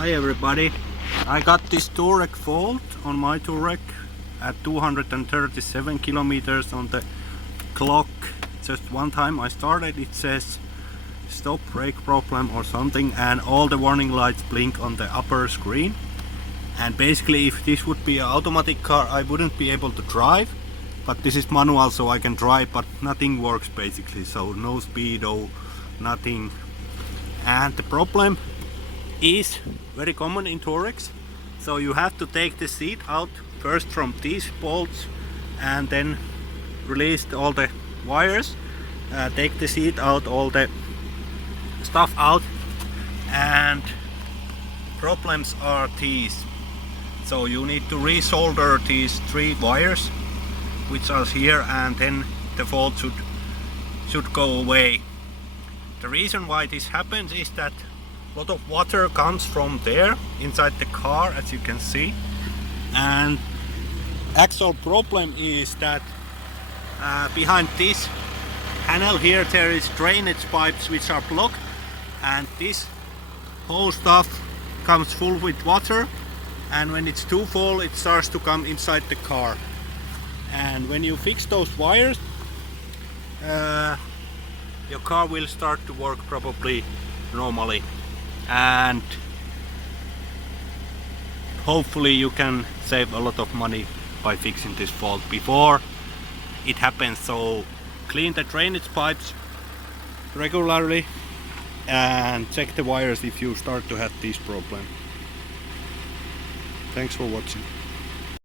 Hi everybody, I got this Touareg fault on my Touareg at 237 kilometers on the clock. Just one time I started, it says stop, brake problem or something, and all the warning lights blink on the upper screen. And basically if this would be an automatic car I wouldn't be able to drive, but this is manual so I can drive, but nothing works basically, so no speedo, nothing. And the problem is very common in Touaregs, so you have to take the seat out first from these bolts and then release all the wires, take the seat out, all the stuff out, and problems are these. So you need to resolder these 3 wires which are here, and then the fault should go away. The reason why this happens is that a lot of water comes from there inside the car, as you can see, and actual problem is that behind this panel here there is drainage pipes which are blocked, and this whole stuff comes full with water, and when it's too full it starts to come inside the car. And when you fix those wires, your car will start to work probably normally, and hopefully you can save a lot of money by fixing this fault before it happens. So clean the drainage pipes regularly and check the wires if you start to have this problem. Thanks for watching.